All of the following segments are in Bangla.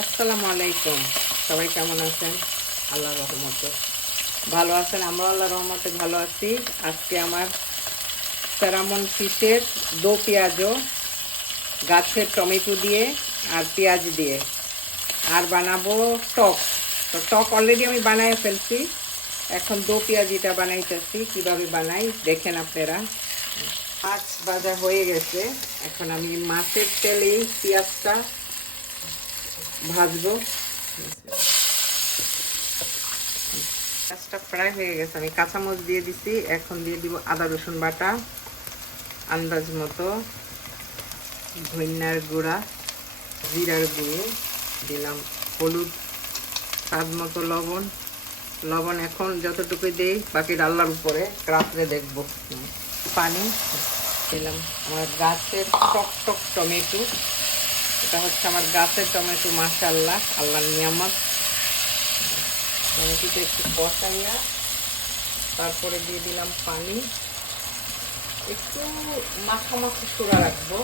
আসসালামু আলাইকুম। সবাই কেমন আছেন? আল্লাহর রহমতে ভালো আছেন। আমরা আল্লাহর রহমতে ভালো আছি। আজকে আমার স্যারামন ফিশের দো পেঁয়াজো গাছের টমেটো দিয়ে আর পেঁয়াজ দিয়ে আর বানাবো টক। তো টক অলরেডি আমি বানাই ফেলছি, এখন দো পেঁয়াজিটা বানাইতেছি। কিভাবে বানাই দেখেন আপনারা। মাছ ভাজা হয়ে গেছে, এখন আমি মাছের তেলেই পেঁয়াজটা ভাজবো। পেঁয়াজটা ফ্রাই হয়ে গেছে, আমি কাঁচামরিচ দিয়ে দিছি। এখন দিয়ে দিব আদা রসুন বাটা, আন্দাজ মতো ধনিয়ার গুঁড়া, জিরার গুঁড়ো দিলাম, হলুদ, স্বাদ মতো লবণ। লবণ এখন যতটুকু দেই বাকি রান্নার উপরে, রাত্রে দেখব। পানি দিলাম। আমার গাছের টক টক টমেটো, এটা হচ্ছে আমার গাছের টমেটো, মাশাআল্লাহ, আল্লাহর নিয়ামত। টমেটোটা একটু বসাইয়া তারপরে দিয়ে দিলাম পানি। একটু মাখা মাখা সুরা রাখবো,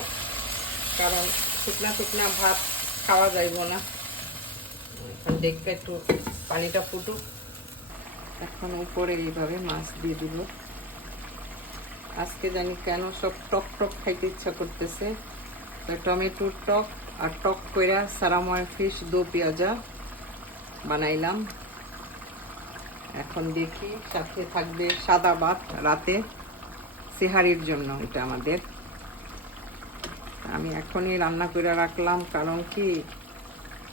কারণ শুকনা শুকনা ভাত খাওয়া যাইব না। এখন দেখবে একটু পানিটা ফুটুক। এখন উপরে এইভাবে মাছ দিয়ে দিব। আজকে জানি কেন সব টক টক খাইতে ইচ্ছা করতেছে। টমেটোর টক আর টক কইরা সারাময় ফিশ দো পেঁয়াজা বানাইলাম। এখন দেখি সাথে থাকবে সাদা ভাত, রাতে সেহারির জন্য। এটা আমাদের, আমি এখনই রান্না করে রাখলাম, কারণ কি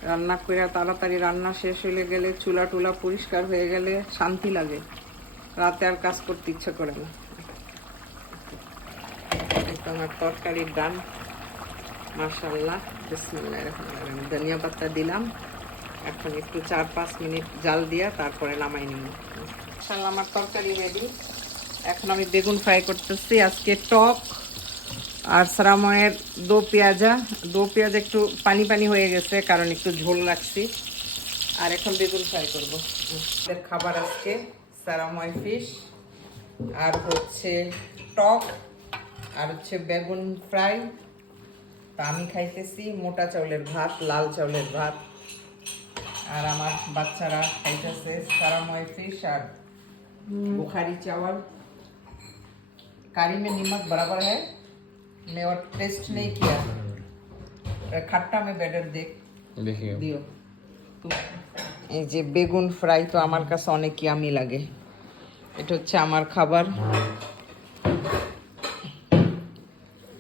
রান্না করে তাড়াতাড়ি রান্না শেষ হয়ে গেলে, চুলা টুলা পরিষ্কার হয়ে গেলে শান্তি লাগে, রাতে আর কাজ করতে ইচ্ছা করে না। এটা আমার তরকারির ডান, মাশাআল্লাহ, বিসমিল্লাহির রহমানির রহিম। ধনিয়া পাতা দিলাম। এখন একটু 4-5 মিনিট জাল দিয়া তারপরে নামাই নিব। মাশাআল্লাহ, আমার তরকারি রেডি। এখন আমি বেগুন ফ্রাই করতেছি। আজকে টক আর সারাময়ের দো পেঁয়াজা। দো পেঁয়াজ একটু পানি পানি হয়ে গেছে, কারণ একটু ঝোল রাখছি। আর এখন বেগুন ফ্রাই করবো। খাবার আজকে সারাময় ফিশ, আর হচ্ছে টক, আর হচ্ছে বেগুন ফ্রাই। তা আমি খাইতেছি মোটা চাউলের ভাত, লাল চাউলের ভাত। আর আমার বাচ্চারা খাইতেছে সারাময় ফিশ আর बुखारी चावल। कारी में नमक बराबर है, मैं और टेस्ट नहीं किया। खट्टा में बेटर देखिए दियो। এই যে বেগুন ফ্রাই তো আমার কাছে অনেক ইয়ামি লাগে। এটা হচ্ছে আমার খাবার,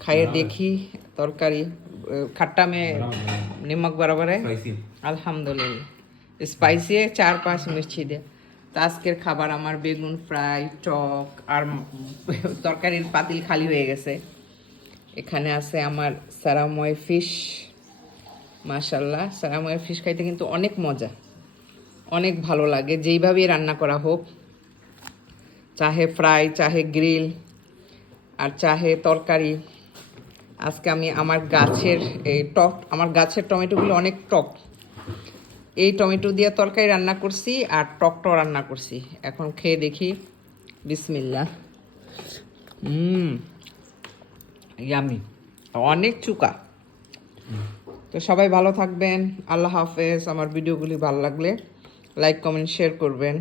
খাইয়ে দেখি। তরকারি खट्टा में नमक बराबर है, अल्हम्दुलिल्लाह। स्पाइसी है, 4-5 मिर्ची दे। তো আজকের খাবার আমার বেগুন ফ্রাই, টক আর তরকারির পাতিল খালি হয়ে গেছে। এখানে আছে আমার সারাময় ফিশ, মাশাআল্লাহ। সারাময় ফিশ খাইতে কিন্তু অনেক মজা, অনেক ভালো লাগে, যেইভাবেই রান্না করা হোক, চাহে ফ্রাই, চাহে গ্রিল, আর চাহে তরকারি। আজকে আমি আমার গাছের এই টক, আমার গাছের টমেটোগুলো অনেক টক, এই টমেটো দিয়ে তরকারি রান্না করছি আর টকটাও রান্না করছি। এখন খেয়ে দেখি, বিসমিল্লাহ। ইয়ামি, অনেক চুকা। তো সবাই ভালো থাকবেন, আল্লাহ হাফেজ। আমার ভিডিওগুলি ভালো লাগলে লাইক, কমেন্ট, শেয়ার করবেন।